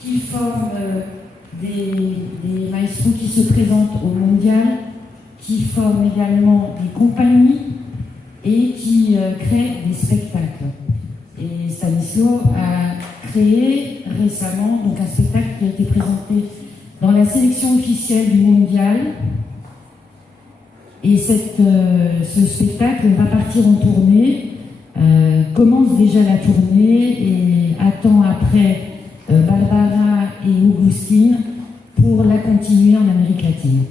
qui forme des maestros qui se présentent au mondial, qui forme également des compagnies et qui crée des spectacles. Et Stanislas a créé récemment donc un spectacle qui a été présenté dans la sélection officielle du mondial. Et ce spectacle va partir en tournée, commence déjà la tournée et attend après Barbara et Augustine pour la continuer en Amérique latine.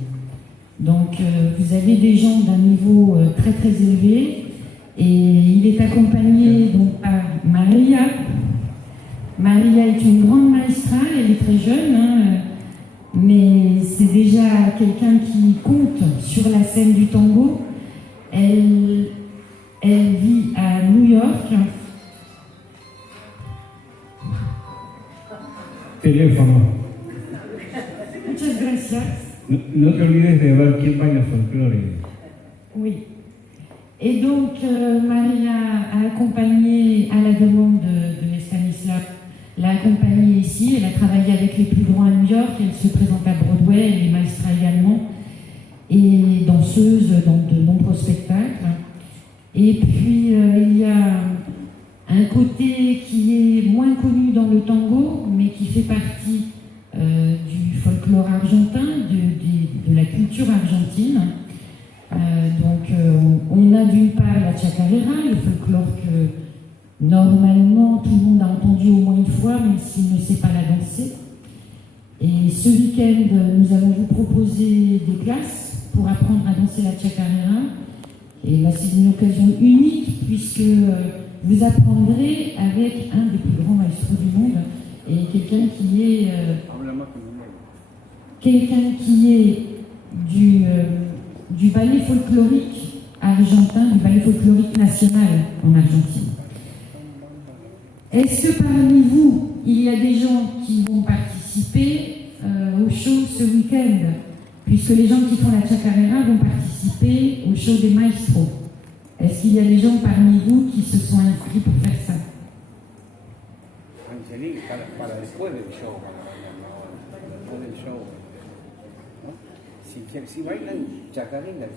Donc vous avez des gens d'un niveau très très élevé et il est accompagné donc par Maria. Maria est une grande maestra, elle est très jeune, mais c'est déjà quelqu'un qui compte sur la scène du tango. Elle vit à New York. Teléfono. Muchas gracias. No te olvides de ver quién baila folclore. Oui. Et donc, Maria a accompagné, à la demande de Stanislas, l'a accompagnée ici. Elle a travaillé avec les plus grands à New York. Elle se présente à Broadway, elle est maestra également, et danseuse dans de nombreux spectacles. Et puis, il y a un côté qui est moins connu dans le tango, mais qui fait partie du folklore argentin, de la culture argentine. On a d'une part la chacarera, le folklore que normalement tout le monde a entendu au moins une fois, même s'il ne sait pas la danser. Et ce week-end, nous allons vous proposer des classes pour apprendre à danser la chacarera. Et là, c'est une occasion unique puisque vous apprendrez avec un des plus grands maestros du monde et quelqu'un qui est du ballet folklorique argentin, du ballet folklorique national en Argentine. Est-ce que parmi vous, il y a des gens qui vont participer au show ce week-end? Puisque les gens qui font la chacarera vont participer au show des maestros. Est-ce qu'il y a des gens parmi vous qui se sont inscrits pour faire ça? Angelique, para después del show, después del show. ¿No? Si bailan chacarera,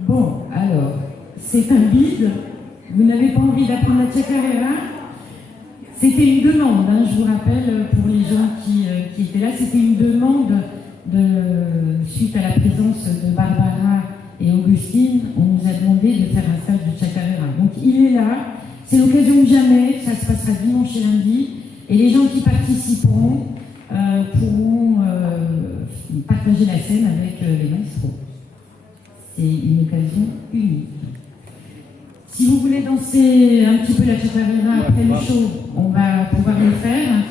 Bon, alors, c'est un bide. Vous n'avez pas envie d'apprendre la chacarera? C'était une demande, je vous rappelle, pour les gens qui étaient là, c'était une demande suite à la présence de Barbara et Augustine. On nous a demandé de faire un stage de chacarera. Donc il est là, c'est l'occasion de jamais, ça se passera dimanche et lundi, et les gens qui participeront pourront partager la scène avec les maestros. C'est une occasion unique. Si vous voulez danser un petit peu la chacarera après le show, on va pouvoir le faire.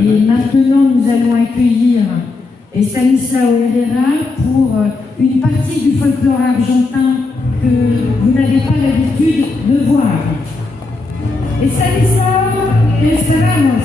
Et maintenant, nous allons accueillir Stanislao Herrera pour une partie du folklore argentin que vous n'avez pas l'habitude de voir. Et Stanislao, te esperamos.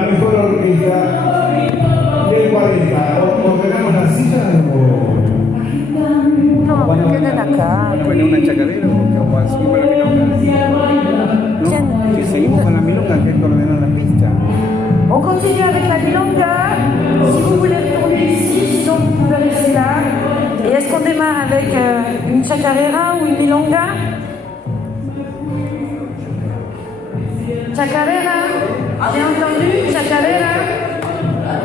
la mejor orquesta del 40. ¿O tenemos la silla No, queden acá. Van a venir una chacarera o seguimos con la milonga. No, si seguimos con la milonga, que es coordinar la pista. On continue avec la milonga. Si vous voulez retourner ici, sinon vous pouvez rester là. Et est-ce qu'on démarre avec une chacarera ou une milonga? Chacarera, j'ai entendu, chacarera.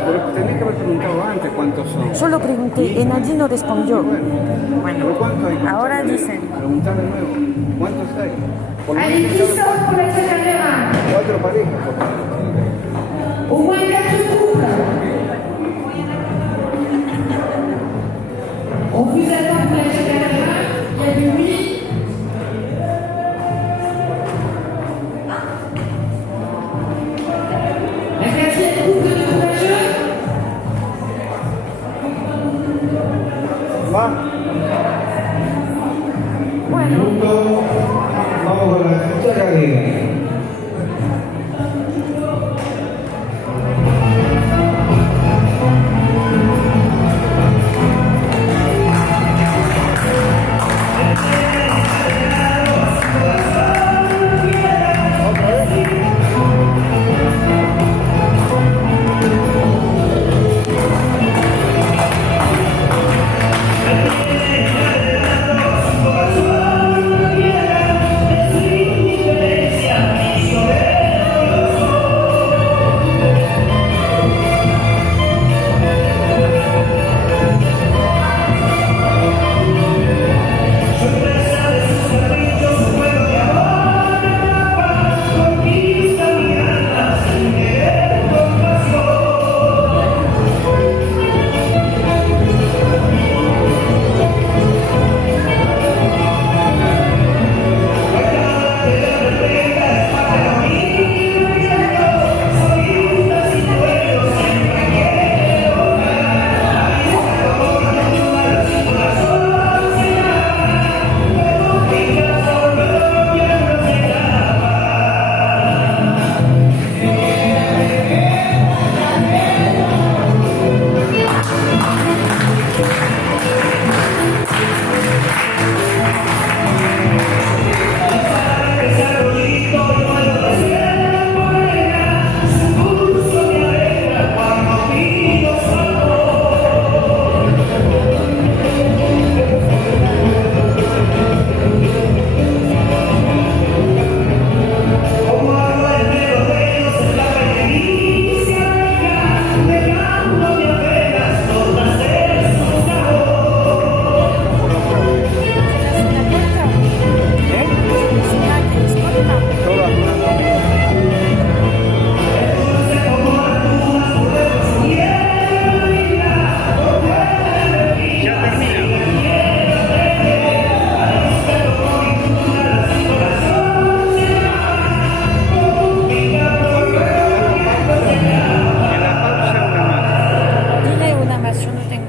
Pero tenés que haber preguntado antes cuántos son. Yo lo pregunté y nadie no respondió. ¿Pero cuántos hay? Ahora dicen. Preguntar de nuevo. ¿Cuántos hay? Por lo Allez, menos qui sort pour la chacarera? 4 parejas. por lo menos. Au moins 4 couples. On vous attend pour la chacarera. Il y a du bruit. La 4e couple de courageux. Va. Bueno. Minuto. Vamos con la chacarera.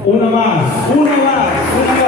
Una más, una más.